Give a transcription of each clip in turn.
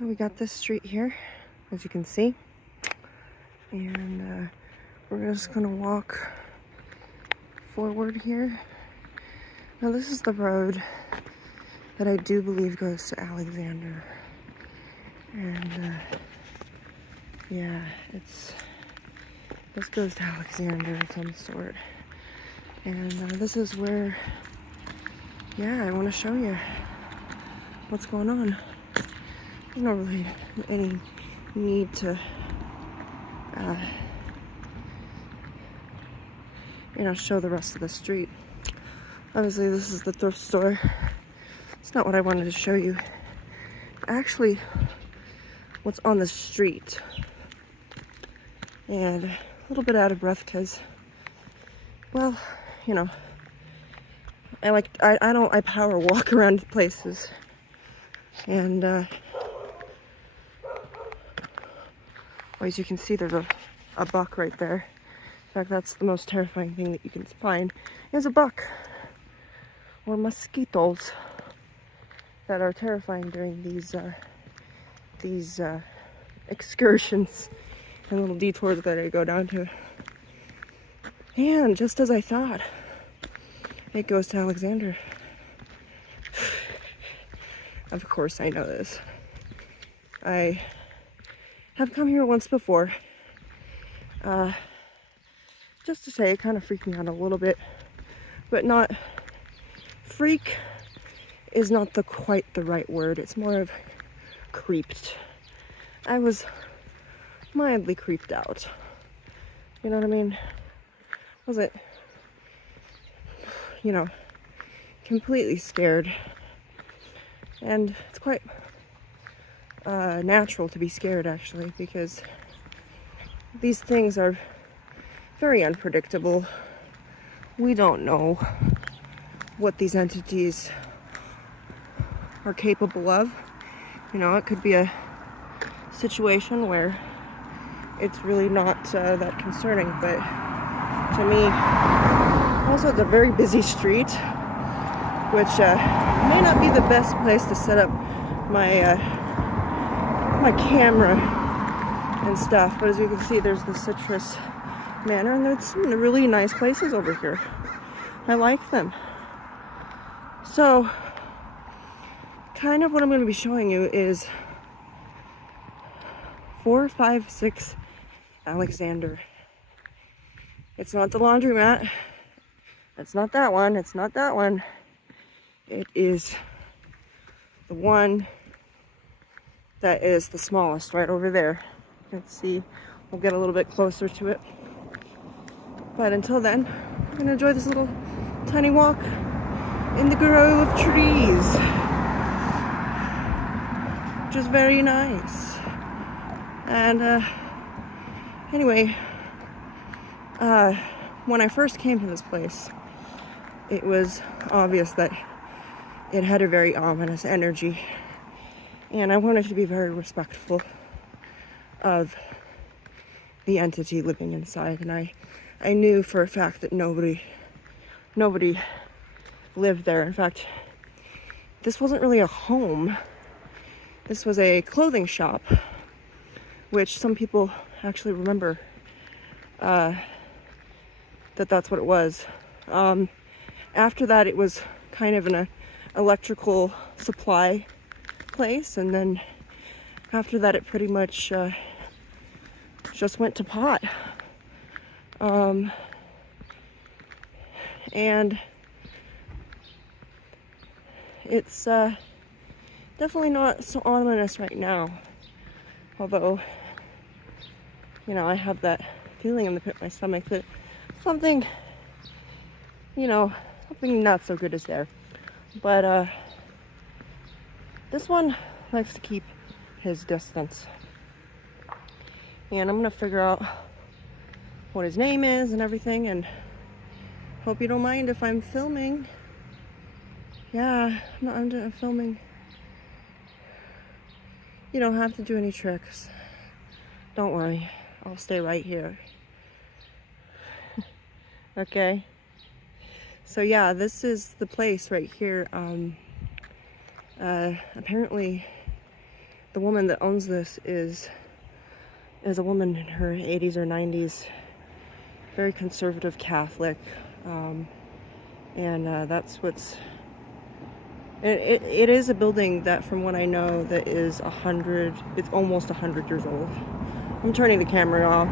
So we got this street here, as you can see, and we're just gonna walk forward here. Now this is the road that I do believe goes to Alexander, and yeah, this goes to Alexander of some sort, and this is where, yeah, I want to show you what's going on. There's not really any need to, show the rest of the street. Obviously, this is the thrift store. It's not what I wanted to show you. Actually, what's on the street. And a little bit out of breath because, well, I power walk around places. And, as you can see, there's a buck right there. In fact, that's the most terrifying thing that you can find is a buck or mosquitoes that are terrifying during these excursions and little detours that I go down to. And just as I thought, it goes to Alexander. Of course I know this. I have come here once before. Just to say, it kind of freaked me out a little bit, but not freak is not quite the right word. It's more of creeped. I was mildly creeped out. You know what I mean? Wasn't, completely scared. And it's quite natural to be scared, actually, because these things are very unpredictable. We don't know what these entities are capable of. It could be a situation where it's really not that concerning, but to me, also it's a very busy street, which may not be the best place to set up my my camera and stuff, but as you can see, there's the Citrus Manor, and there's some really nice places over here. I like them. So, kind of what I'm going to be showing you is 456 Alexander. It's not the laundromat. It's not that one. It's not that one. It is the one that is the smallest right over there. Let's see. We'll get a little bit closer to it. But until then, I'm going to enjoy this little tiny walk in the grove of trees, which is very nice. And anyway, when I first came to this place, it was obvious that it had a very ominous energy, and I wanted to be very respectful of the entity living inside. And I knew for a fact that nobody lived there. In fact, this wasn't really a home. This was a clothing shop, which some people actually remember that's what it was. After that, it was kind of an electrical supply place, and then after that, it pretty much just went to pot. And it's definitely not so ominous right now, although I have that feeling in the pit of my stomach that something not so good is there. But this one likes to keep his distance, and I'm gonna figure out what his name is and everything, and hope you don't mind if I'm filming. Yeah, I'm filming. You don't have to do any tricks. Don't worry, I'll stay right here. Okay. So yeah, this is the place right here. Apparently the woman that owns this is a woman in her 80s or 90s, very conservative Catholic, and that's what's. It is a building that, from what I know, that is 100. It's almost 100 years old. I'm turning the camera off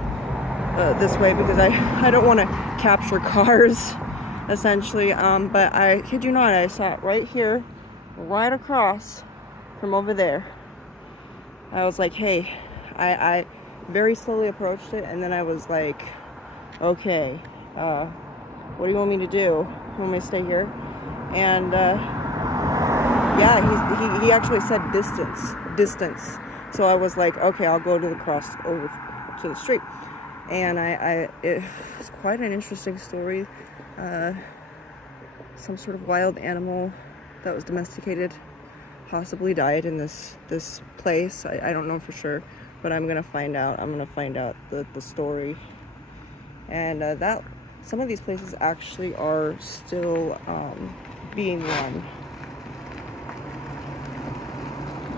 this way because I don't want to capture cars, essentially. But I kid you not, I saw it right here, right across from over there. I was like, hey, I very slowly approached it, and then I was like, okay, what do you want me to do? You want me to stay here? And yeah, he actually said distance. So I was like, okay, I'll go to the cross over to the street. And it was quite an interesting story. Some sort of wild animal that was domesticated possibly died in this place. I don't know for sure, but I'm gonna find out. I'm gonna find out the story. And that some of these places actually are still being run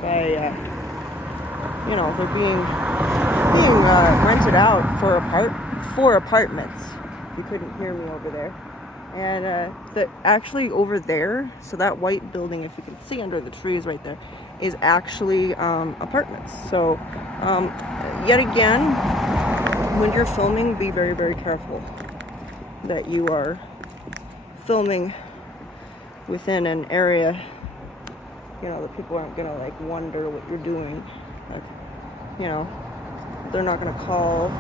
by, they're being rented out for apartments. You couldn't hear me over there. And actually over there, so that white building, if you can see under the trees right there, is actually apartments. So yet again, when you're filming, be very, very careful that you are filming within an area, that people aren't gonna like wonder what you're doing. Like, they're not gonna call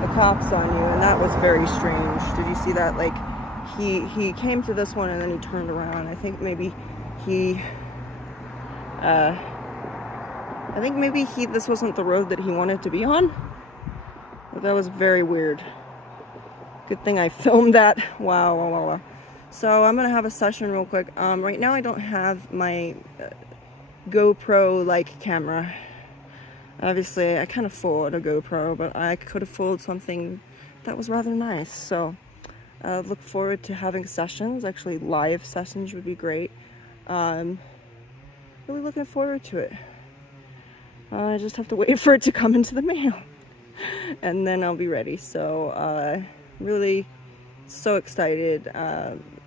the cops on you. And that was very strange. Did you see that? Like, he came to this one and then he turned around. I think maybe this wasn't the road that he wanted to be on. But that was very weird. Good thing I filmed that. Wow. So I'm gonna have a session real quick. Right now I don't have my GoPro-like camera. Obviously, I can't afford a GoPro, but I could afford something that was rather nice. So look forward to having sessions. Actually, live sessions would be great. Really looking forward to it. I just have to wait for it to come into the mail. And then I'll be ready. So really so excited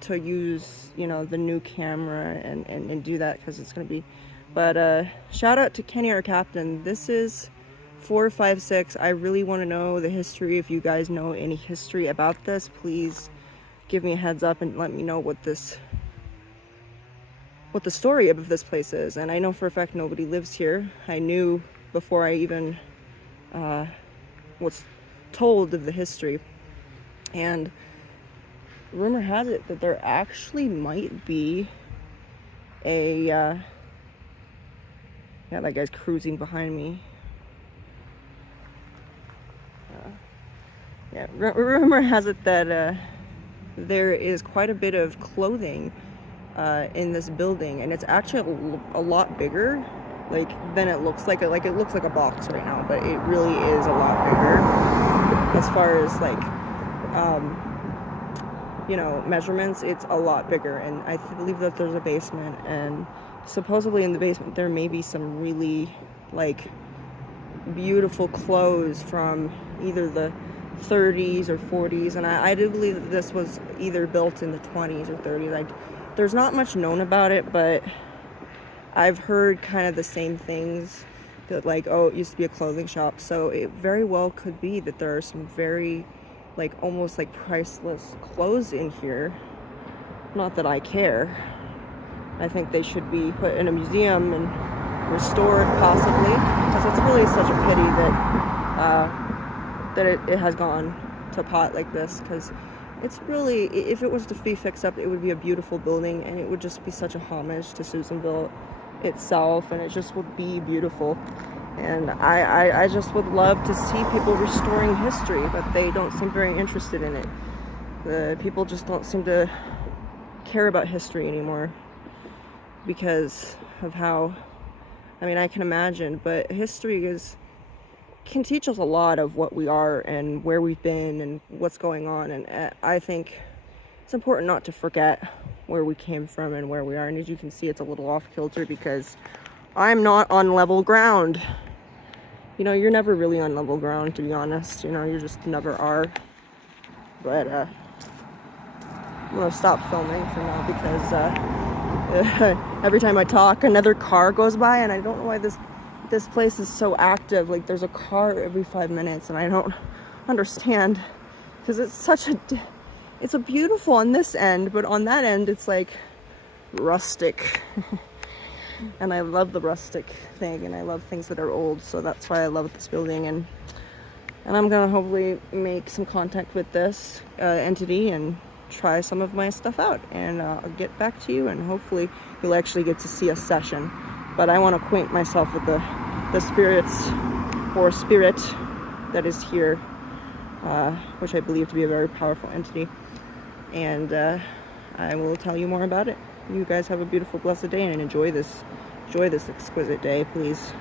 to use, the new camera and do that, because it's going to be. But shout out to Kenny, our captain. This is 456. I really want to know the history. If you guys know any history about this, please give me a heads up and let me know what the story of this place is. And I know for a fact nobody lives here. I knew before I even was told of the history. And rumor has it that there actually might be a that guy's cruising behind me. Rumor has it that there is quite a bit of clothing in this building, and it's actually a lot bigger than it looks like. It looks like a box right now, but it really is a lot bigger as far as measurements. It's a lot bigger, and I believe that there's a basement, and supposedly in the basement there may be some really beautiful clothes from either the 30s or 40s, and I do believe that this was either built in the 20s or 30s. There's not much known about it, but I've heard kind of the same things, that it used to be a clothing shop. So it very well could be that there are some very almost priceless clothes in here. Not that I care. I think they should be put in a museum and restored, possibly, because it's really such a pity that it has gone to pot like this, because it's really, if it was to be fixed up, it would be a beautiful building, and it would just be such a homage to Susanville itself, and it just would be beautiful. And I just would love to see people restoring history, but they don't seem very interested in it. The people just don't seem to care about history anymore because of how, I can imagine, but history can teach us a lot of what we are and where we've been and what's going on. And I think it's important not to forget where we came from and where we are. And as you can see, it's a little off kilter because I'm not on level ground. You know, you're never really on level ground, to be honest. You know, you just never are. But I'm gonna stop filming for now because every time I talk, another car goes by, and I don't know why this place is so active. Like, there's a car every 5 minutes, and I don't understand, because it's a beautiful on this end, but on that end it's like rustic. And I love the rustic thing, and I love things that are old, so that's why I love this building. And I'm gonna hopefully make some contact with this entity and try some of my stuff out, and I'll get back to you, and hopefully you'll actually get to see a session. But I want to acquaint myself with the spirits or spirit that is here, which I believe to be a very powerful entity, and I will tell you more about it. You guys have a beautiful, blessed day, and enjoy this exquisite day, please.